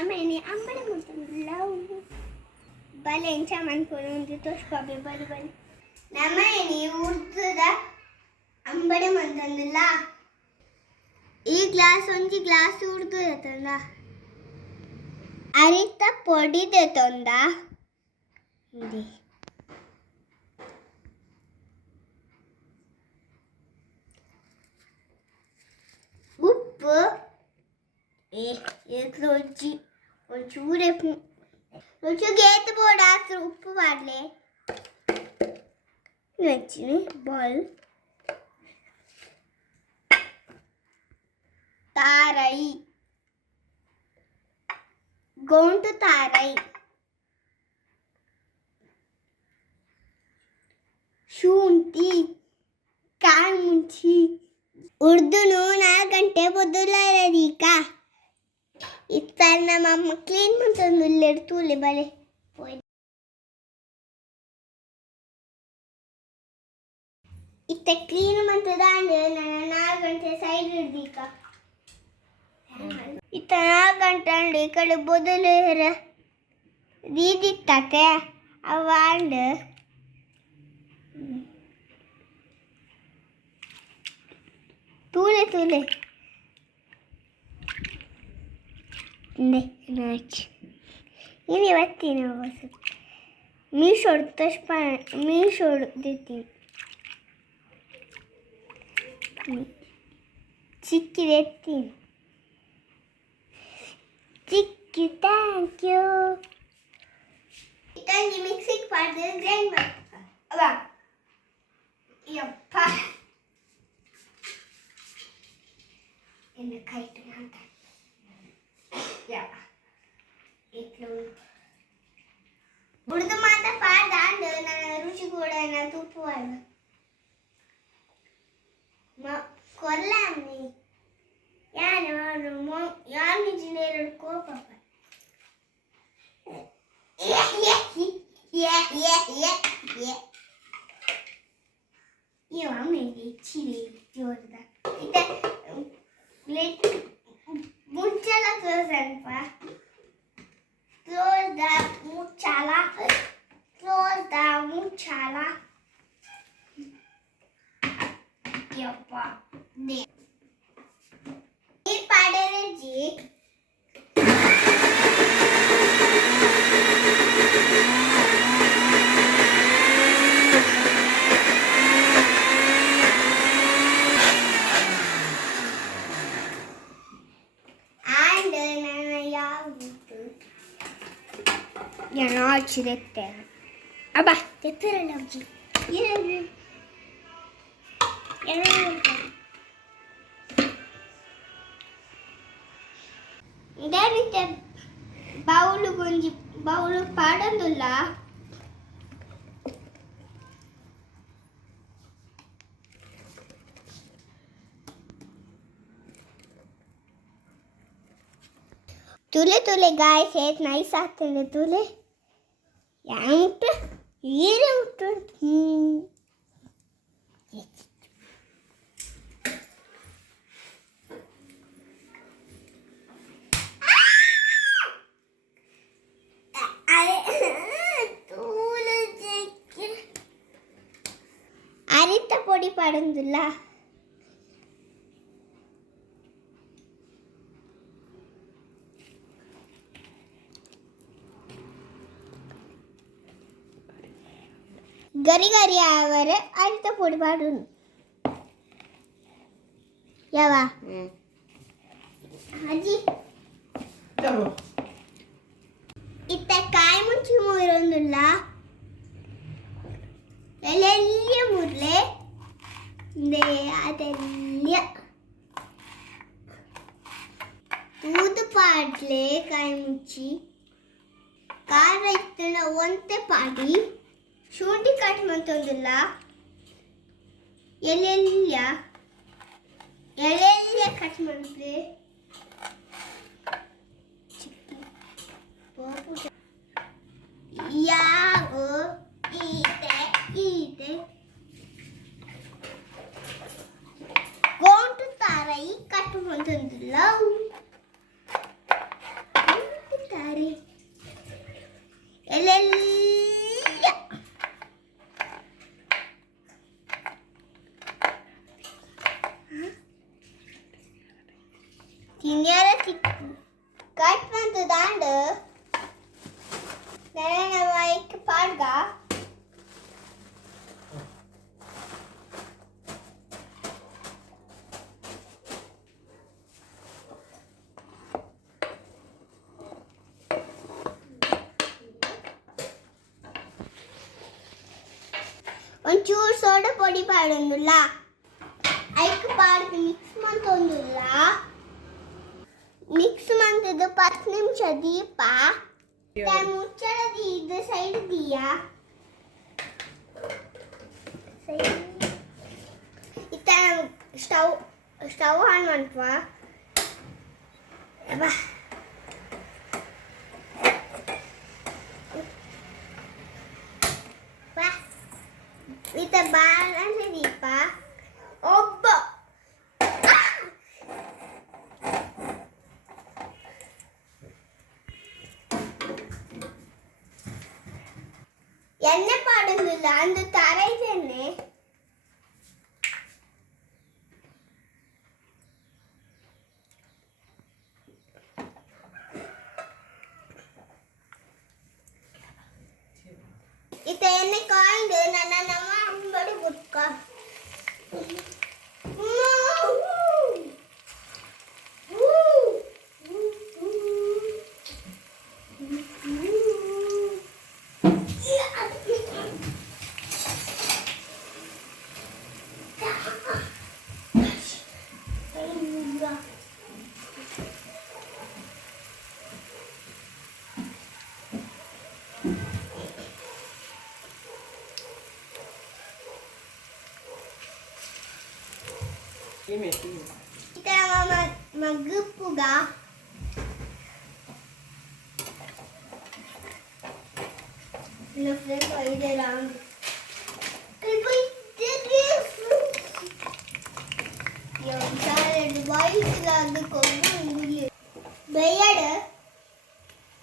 Nameni ambade mutundulla bale encha mankonundi toshpabe bali nameni Urdhuda Ambade mutundulla ee glass onji glass Urdhuda tonda arita podi de tonda indi uppu रोजी चूरे रोजू get bored आसर उप्पु वाले नच्ची ball तारई गोंटु तारई शूंटी काय मुंची उर्दूनु 4 ಗಂಟೆ ಬದಲಾರದೀಕಾ इतना नम्मा clean मुंतुंदु लेडतूले बले इत्ते clean मुंतुदांडे नन्न 4 ಗಂಟೆ side ಹಿಡ್ದೀಕ इत्ते 4 ಗಂಟೆ ಅಂಡೆ ಕಡೆ ಬದಲೇರ ದೀದಿತ್ತತೆ ಅವಾಂಡ ತೂಲೆ Next. Ini batti na bas. Mi short deti. Chikki deti. Chikki, thank you. Itangi mixing parde grind makka. Aba. Yappa. Enna kite manta. Yeah. Urdu माता पार दांड ना रुचि కూడా నా తుప్పు వాళ్ళు మా కొల్లాన్ని యాన్ ఇంజనీర్ కోపప్ప io ammenti civi giorda ite le muccia la cosa fa close the muchala yappa ne ee padere ji and nana yavutu yana chidette abba tetterala oggi Davite baulu padandulla tule guys het nice ಆಗ್ತದೆ tule ಯಾಂಟ್ ಏನೇ ಉಂಟು ಅರಿತ ಪೊಡಿ ಪಡಂದಿಲ್ಲ ಗರಿ ಅವರೆ ಅರಿತ ಪೊಡಿ ಪಾಡು ಯಾವ ಅಜ್ಜಿ ಇತ್ತ ಕಾಯಿ ಮುಂಚಿ ಮೂರೊಂದಿಲ್ಲ ಎಲೆಲ್ಲ ಮುರ್ಲೆ ಅದೆಲ್ಲ ತೂದು ಪಾಡ್ಲೆ ಕಾಯಿ ಮುಂಚಿ ಖಾರ ಇತ್ತನ ಒಂತೆ ಪಾಡಿ ಶುಂಠಿ ಕಟ್ ಮಾಡ್ತಂದಿಲ್ಲ ಎಲೆಲ್ಲ ಕಟ್ ಮಾಡಿದ್ರೆ ಯಾವ ಇದೆ ಗೋಂಟು ತಾರೈ ಕಟ್ ಮಾಡ್ತಂದಿಲ್ಲ ಒಂಚೂರು ಸೋಡಾ ಪೊಡಿ ಪಾಡೊಂದುಲ್ಲ ಐಕ್ ಪಾಡ್ದು ಮಿಕ್ಸ್ ಮಂತೊಂದುಲ್ಲ ಮಿಕ್ಸ್ ಮಂತದ್ದು 10 ನಿಮಿಷ ದೀಪ ಮುಚ್ಚಳ ಇದು ಸೈಡ್ ದಿಯಾ ಇತ್ತ ಸ್ಟವ್ ಆನ್ ಮಾಡ್ವಾ ಇತ್ತ ಬಾಳಂದ್ರೆ ದೀಪ ಒಬ್ಬ ಎಣ್ಣೆ ಪಾಡೋದಿಲ್ಲ ಅಂದು ತಾರೈದ ಎಣ್ಣೆ ಇತ್ತ ಎಣ್ಣೆ ಕಾಯ್ದು ನನ್ನ ನಮ್ಮ Ambadi gutka kita magpuga lefle ko ide lang kay yo sare dubai lag ko nguli beyade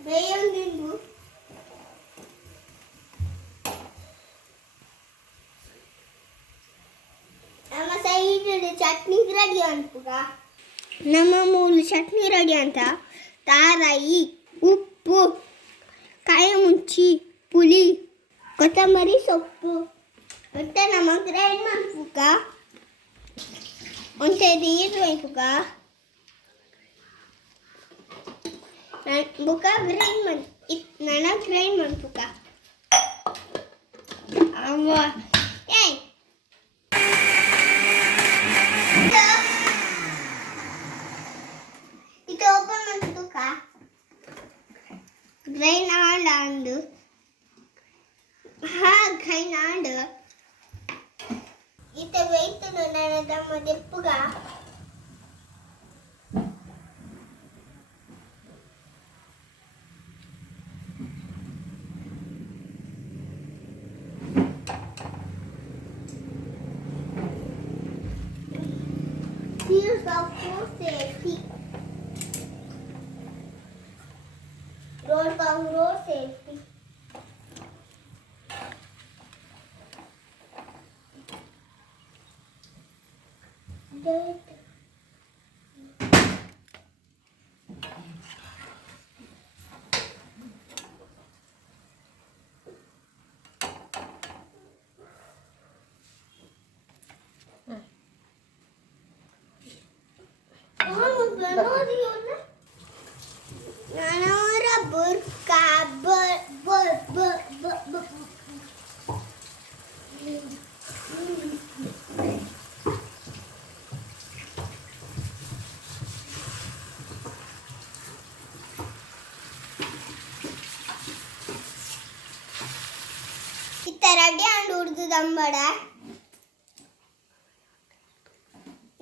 beyondindu ನಮ್ಮ ಸೈಡ್ ಚಟ್ನಿ ರೆಡಿ ಅನ್ಪುಗ ನಮ್ಮ ಮೂಲ ಚಟ್ನಿ ರೆಡಿ ಅಂತ ತಾರಾಯಿ ಉಪ್ಪು ಕಾಯಿ ಮುಂಚಿ ಪುಳಿ ಕೊತ್ತಂಬರಿ ಸೊಪ್ಪು ಮತ್ತೆ ನಮ್ಮ ಗ್ರೈಂಡ್ ಮಾಡ್ಪುಗ ಒಂದೇ ನೀರು ಹಾಕುಗ ಬುಕ್ಕ ಗ್ರೈಂಡ್ ಮಾಡಿ ನನ್ನ ಗ್ರೈಂಡ್ ಮಾಡ್ಪುಗ ಅವ್ವ ಏಯ್ itu open mantu ka grain andu ha grain andu ite wait nanada madeppuga here's the full safety road safety ready and Urdhuda Ambade.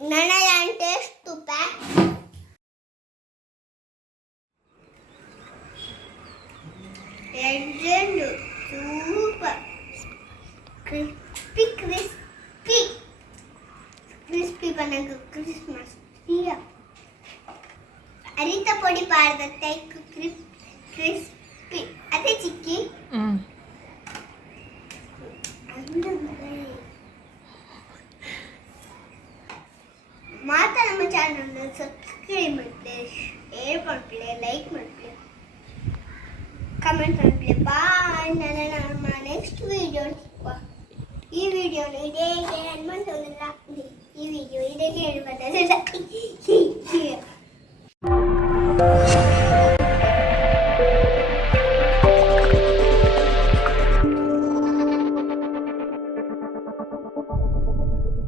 Nana and taste to pack. Legend super crispy banana Christmas. Yeah. Arita podi paadate crispy. Ate chikki. ಮಾತಾ ನಮ್ಮ channel subscribe ಮಾಡ್ಲಿ share ಮಾಡ್ಲಿ like ಮಾಡ್ಲಿ comment ಮಾಡ್ಲಿ ಬಾಯ್ ನಾನು ನಮ್ಮ next video ಈ ವಿಡಿಯೋನ ಇದೇ ಹನುಮಂತ ಈ ವಿಡಿಯೋ ಇದಕ್ಕೆ ಹೇಳ್ಬಾರ್ದು